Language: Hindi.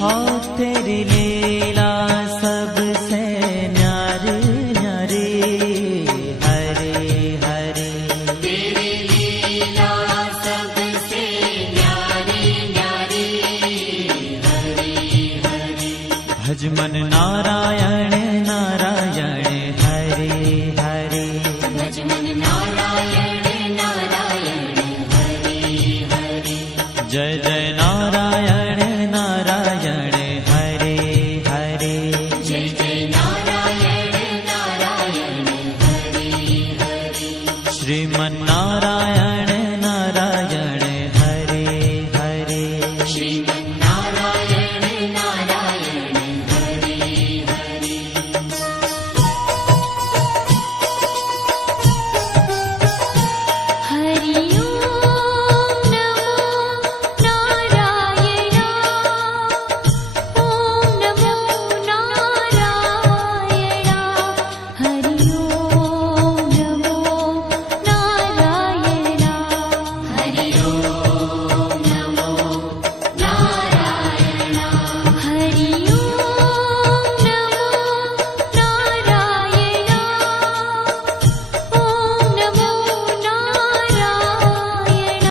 हाँ तेरी लीला सबसे न्यारी न्यारी, हरे हरे। तेरी लीला सबसे न्यारी न्यारी, हरे हरे। भज मन नारायण नारायण, हरे हरे। भज मन नारायण नारायण, हरे हरे। जय जय नारायण